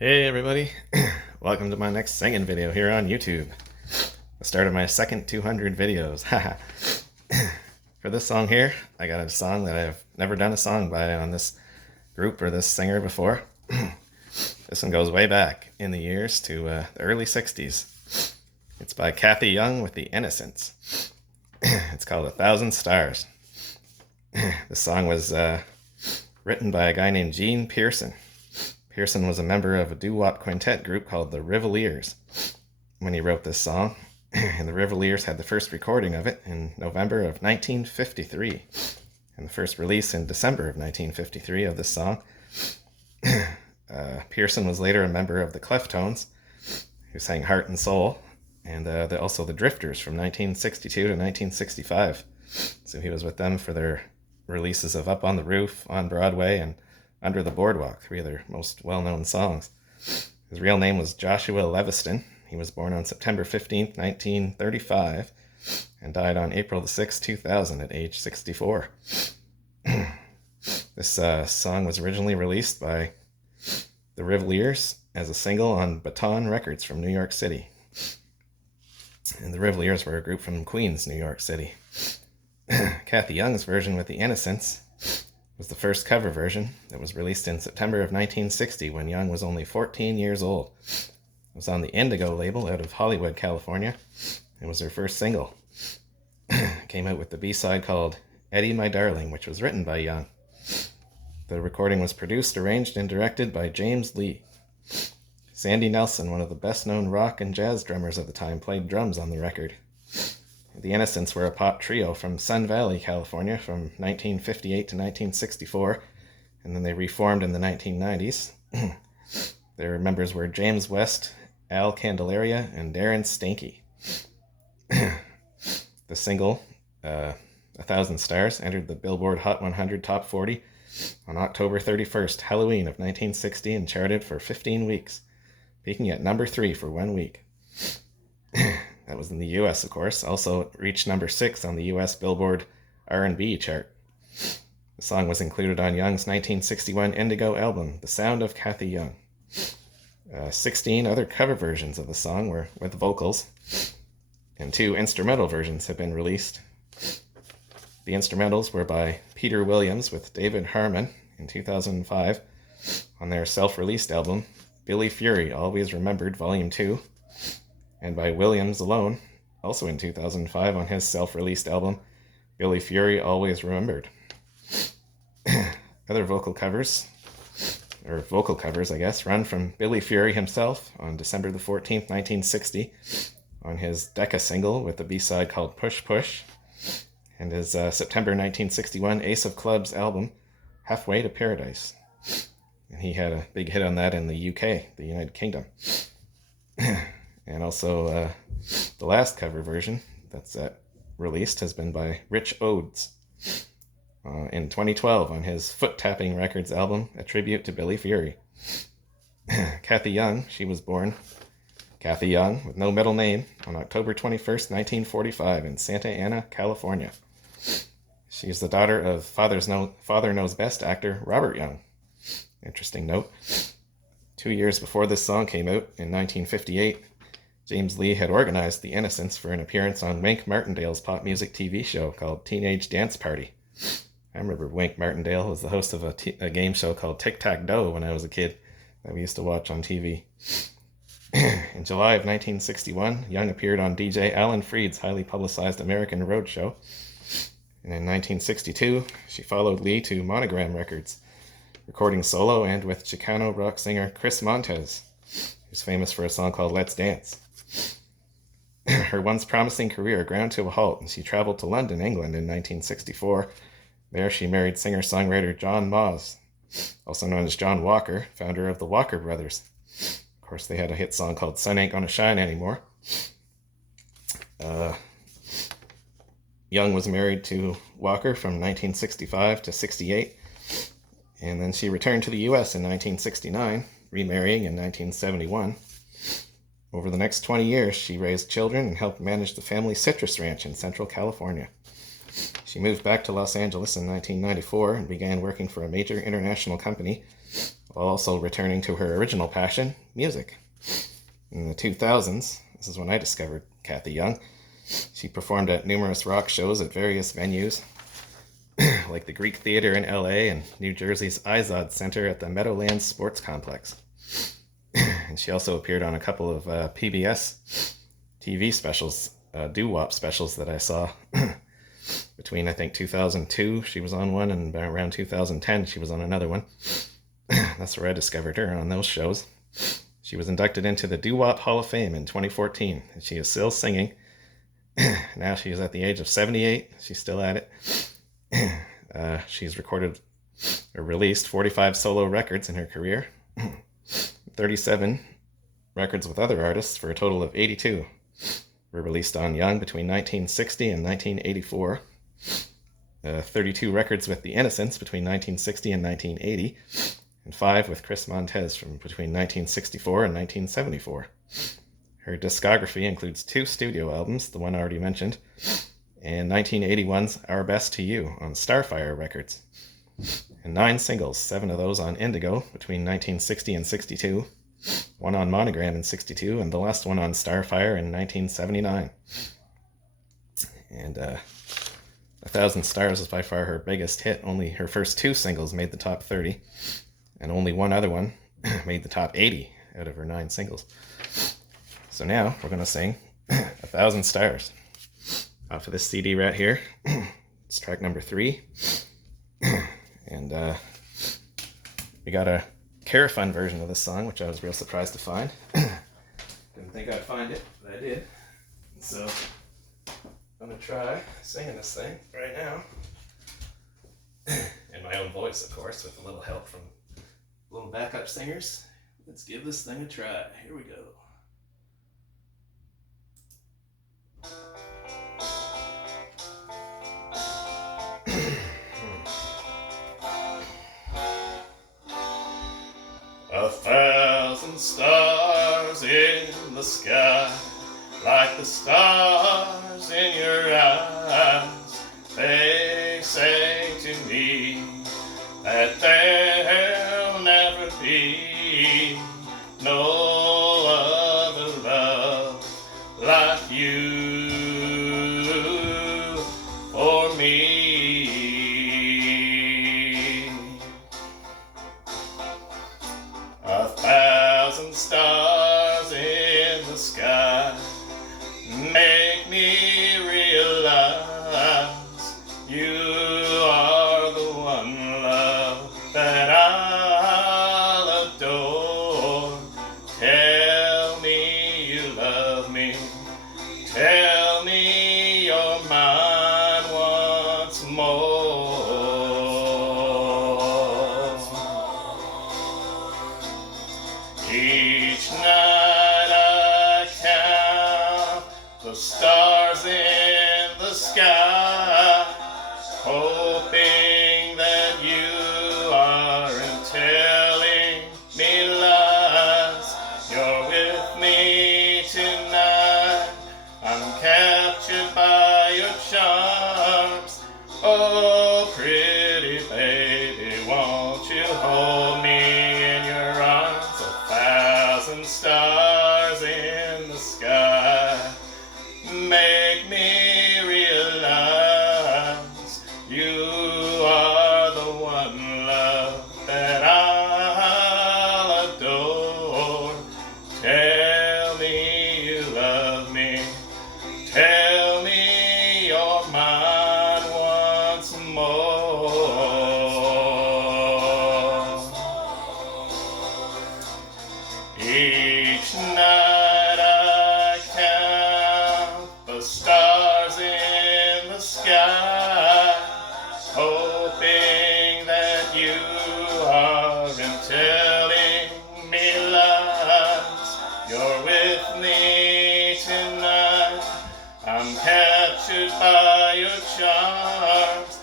Hey everybody, welcome to my next singing video here on YouTube. The start of my second 200 videos. For this song here, I got a song that I've never done a song by on this group or this singer before. This one goes way back in the years to the early 60s. It's by Kathy Young with the Innocents. It's called 1,000 Stars. The song was written by a guy named Gene Pearson. Pearson was a member of a doo-wop quintet group called the Rivaliers when he wrote this song, and the Rivaliers had the first recording of it in November of 1953, and the first release in December of 1953 of this song. Pearson was later a member of the Cleftones, who sang Heart and Soul, and also the Drifters from 1962 to 1965. So he was with them for their releases of Up on the Roof, On Broadway, and Under the Boardwalk, three of their most well-known songs. His real name was Joshua Leviston. He was born on September 15th, 1935, and died on April 6, 2000 at age 64. This song was originally released by the Rivaliers as a single on Baton Records from New York City. And the Rivaliers were a group from Queens, New York City. Kathy Young's version with the Innocents was the first cover version that was released in September of 1960 when Young was only 14 years old. It was on the Indigo label out of Hollywood, California. It was her first single. It came out with the B-side called Eddie My Darling, which was written by Young. The recording was produced, arranged, and directed by James Lee. Sandy Nelson, one of the best-known rock and jazz drummers of the time, played drums on the record. The Innocents were a pop trio from Sun Valley, California from 1958 to 1964, and then they reformed in the 1990s. Their members were James West, Al Candelaria, and Darren Stanky. The single, 1,000 Stars, entered the Billboard Hot 100 Top 40 on October 31st, Halloween of 1960, and charted for 15 weeks, peaking at number 3 for 1 week. That was in the US, of course. Also reached number 6 on the US Billboard R&B chart. The song was included on Young's 1961 Indigo album, The Sound of Kathy Young. 16 other cover versions of the song were with vocals, and 2 instrumental versions have been released. The instrumentals were by Peter Williams with David Harmon in 2005 on their self-released album, Billy Fury, Always Remembered, Volume 2, and by Williams alone, also in 2005 on his self-released album, Billy Fury, Always Remembered. Other vocal covers, I guess, run from Billy Fury himself on December the 14th, 1960, on his Decca single with a B-side called Push Push, and his September 1961 Ace of Clubs album, Halfway to Paradise. And he had a big hit on that in the UK, the United Kingdom. And also, the last cover version that's released has been by Rich Odes in 2012 on his Foot Tapping Records album, A Tribute to Billy Fury. Kathy Young, she was born Kathy Young, with no middle name, on October 21st, 1945 in Santa Ana, California. She is the daughter of Father Knows Best actor Robert Young. Interesting note. 2 years before this song came out, in 1958, James Lee had organized the Innocents for an appearance on Wink Martindale's pop music TV show called Teenage Dance Party. I remember Wink Martindale was the host of a game show called Tic-Tac-Doe when I was a kid that we used to watch on TV. In July of 1961, Young appeared on DJ Alan Freed's highly publicized American Roadshow. And in 1962, she followed Lee to Monogram Records, recording solo and with Chicano rock singer Chris Montez, who's famous for a song called Let's Dance. Her once promising career ground to a halt, and she traveled to London, England in 1964. There she married singer-songwriter John Moss, also known as John Walker, founder of the Walker Brothers. Of course, they had a hit song called Sun Ain't Gonna Shine Anymore. Young was married to Walker from 1965 to 68, and then she returned to the US in 1969, remarrying in 1971. Over the next 20 years, she raised children and helped manage the family citrus ranch in Central California. She moved back to Los Angeles in 1994 and began working for a major international company while also returning to her original passion, music. In the 2000s, this is when I discovered Kathy Young. She performed at numerous rock shows at various venues, like the Greek Theater in LA and New Jersey's Izod Center at the Meadowlands Sports Complex. And she also appeared on a couple of PBS TV specials, doo-wop specials that I saw. Between, I think, 2002, she was on one, and around 2010, she was on another one. That's where I discovered her, on those shows. She was inducted into the Doo-Wop Hall of Fame in 2014, and she is still singing. Now she is at the age of 78. She's still at it. She's recorded or released 45 solo records in her career, 37 records with other artists for a total of 82 were released on Young between 1960 and 1984. 32 records with The Innocents between 1960 and 1980, and 5 with Chris Montez from between 1964 and 1974. Her discography includes 2 studio albums, the one already mentioned, and 1981's Our Best to You on Starfire Records, and 9 singles, 7 of those on Indigo between 1960 and 62, 1 on Monogram in 62, and the last one on Starfire in 1979. And 1,000 Stars is by far her biggest hit. Only her first 2 singles made the top 30, and only one other one made the top 80 out of her 9 singles. So now we're going to sing 1,000 Stars off of this CD right here. It's track number 3. And we got a Carafun version of this song, which I was real surprised to find. Didn't think I'd find it, but I did. So I'm going to try singing this thing right now. In my own voice, of course, with a little help from little backup singers. Let's give this thing a try. Here we go. 1,000 stars in the sky, like the stars in your eyes. They say to me that there'll never be no other love like you for me. 1,000 stars in the sky make me realize you are the one love that I'll adore. Tell me you love me. Tell me you're mine once more. Each night I count the stars in the sky, hoping that you aren't telling me lies. You're with me tonight, I'm captured by your charms. Oh, pretty baby, won't you hold me in your arms? 1,000 stars in the sky make me realize you are the one love that I'll adore. Tell me you love me. Tell me you're mine once more. Each night I count the stars in the sky, hoping that you aren't telling me lies. You're with me tonight, I'm captured by your charms.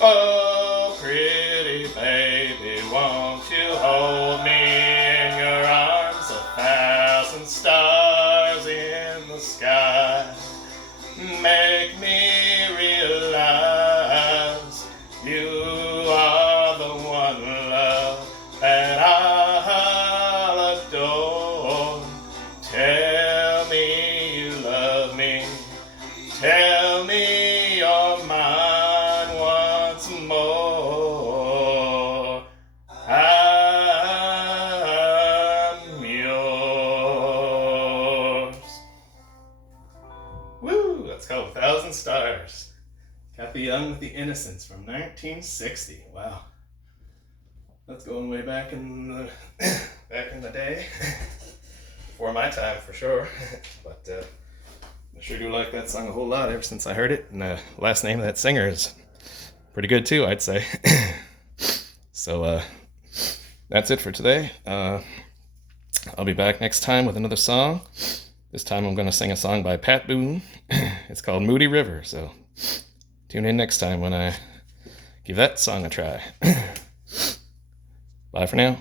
Oh, pretty baby, won't you hold me in your arms? 1,000 stars in the sky make me realize you are the one love that Guitars. Kathy Young with The Innocents from 1960. Wow. That's going way back in the, back in the day. Before my time, for sure. But I sure do like that song a whole lot ever since I heard it. And the last name of that singer is pretty good too, I'd say. So that's it for today. I'll be back next time with another song. This time I'm going to sing a song by Pat Boone. It's called Moody River. So tune in next time when I give that song a try. Bye for now.